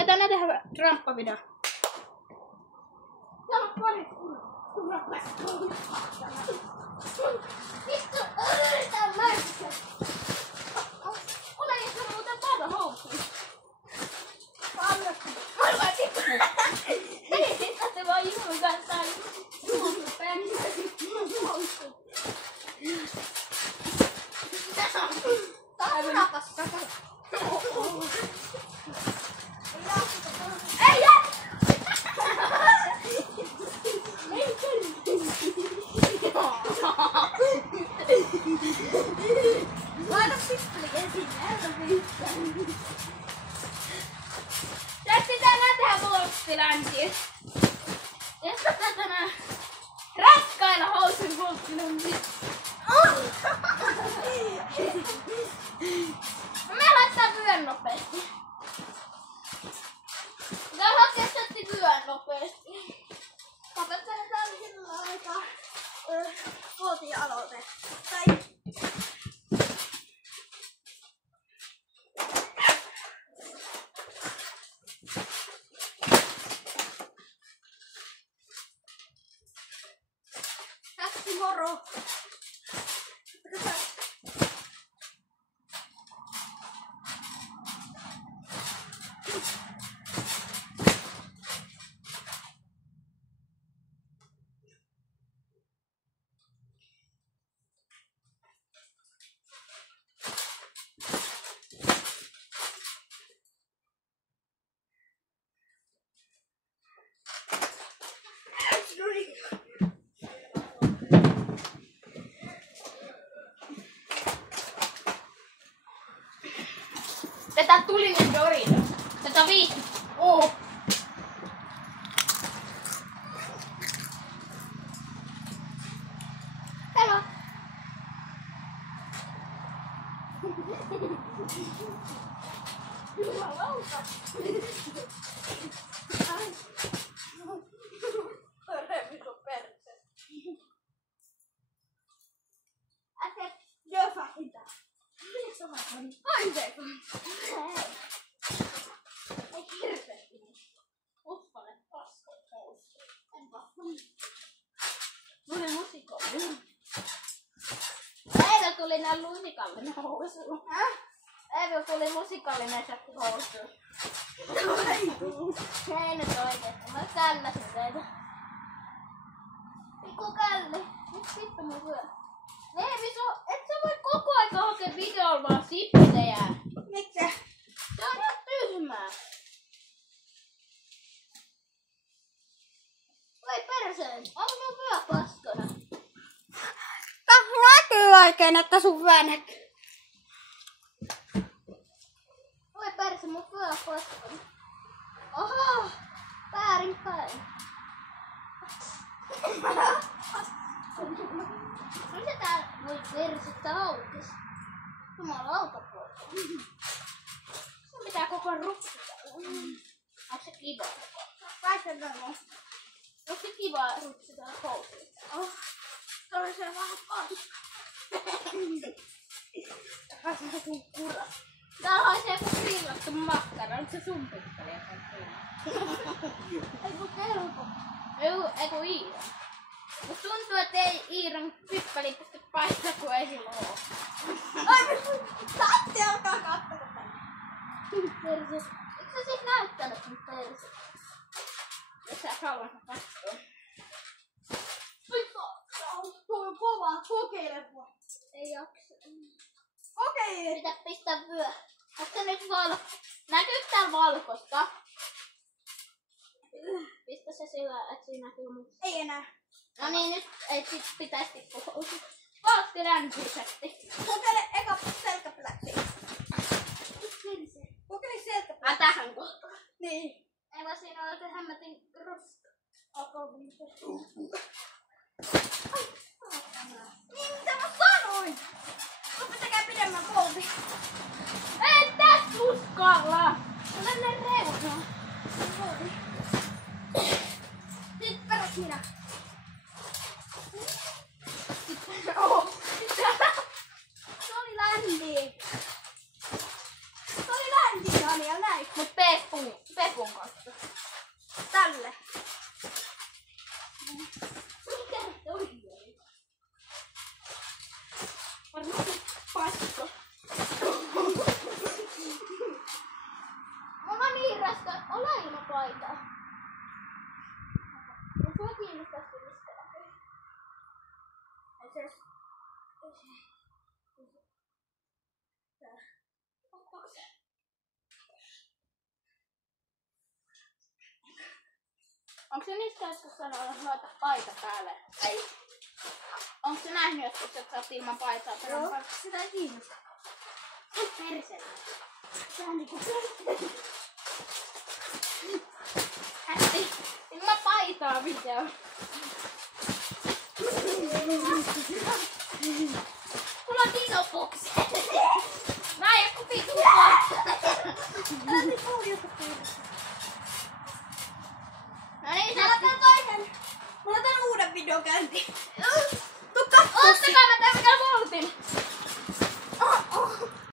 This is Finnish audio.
Ja tänään tehdään ramppavideo. Täällä on pari vittu, yritän löytää. Ole jos on muuten paljon housuja. Aivan vittu. Hei, sitten vaan Juhun kanssa Juhun päälle. Tää on rakas. Ei jää! Laita pippeli ensin, älä mitään. Tästä pitää tehdä volttilänsiä. Testataan tänään raskailla housun volttilänsiä. Me laittaa vyön nopeesti. Täällä kestatti vyön nopeesti. Opettajan tällä aikaa vuotia aloite. Hästi moro! Tätä tulinen Doritos. Tätä 5. Hello. Jumalauta. Paremmin kuin perse. Äsken jöfahita. Ai se. Ei hirveästi. Uskale paskoja housuja. Enpä. Tuli lusikallinen. Eivä tuli nää lusikallinen housu. Eivä tuli lusikallinen housu. Ei nyt oikeesti. Mä källäsin teitä. Pikku källi. Miksi sitten mun vyö? Leevi, et sä voi koko aika hakea videolla vaan sippejä. Miksi? Se on ihan tyhmää. Voi perseen, onko mun vyö paskana? Näkyy oikein, että sun vyö näkyy. Voi perse, mun vyö on paskana. Oho, väärinpäin. Mitä täällä voi persettä aukis? Jumalauta pois. Sun pitää koko ruksita. Onko se kivaa? Päästetään mun. Onko se kivaa ruksita housuja? Se oli se vähän paska. Täällä on joku kura. Täällä on se joku grillattu makkara. Onko se sun pippeli jotain grillattu? Eiku kelpo. Eiku Iira. Mut tuntuu, ettei Iiran pippeli pysty paistaa, kun ei sillä oo. Ai Tatti alkaa kattoo tänne. Perse. Eikö sä siis näyttänyt sun perse? Jos sä haluat kattoo. Tuo on kovaa. Kokeile mua. Ei jaksa. Kokeile. Yritä pistää vyö. Onko se nyt näkyykö täällä valkoista? Pistä se sillä, että siinä näkyy musta. Ei enää. No niin, nyt ei sit pitäis tippua housu. Valtti länsisetti. Kokeile eka selkäpläksi. Kokeile selkäpläksi. Tähän kohtaan. Niin. Ei vaan siinä ole se hämmätin rusta. Niin mitä mä sanoin? Ruppi tekee pidemmän polvi. En täs uskalla. Mä tänne reunaan. Sit peräs minä. Se oli länti. Se oli länti, Daniel, näin. Mut Peppu Pitäisikö olla ilman paitaa? Ja sua kiinnostaa mistä lähtee. Onko se niistä joskus sanonut, että laita paita päälle? Ei. Onko se nähnyt joskus, että sä oot ilman paitaa? Joo, sitä ei kiinnosta. Persellä. Se on niinku persellä. Ilman paitaa video. Mulla on iso boksi. Mä en joku pikku Älä niin paljon persellä. No niin, Mä laitan toisen. Mä laitan uuden videon käyntiin. Tuu kattoo. Ottakaa mä tämän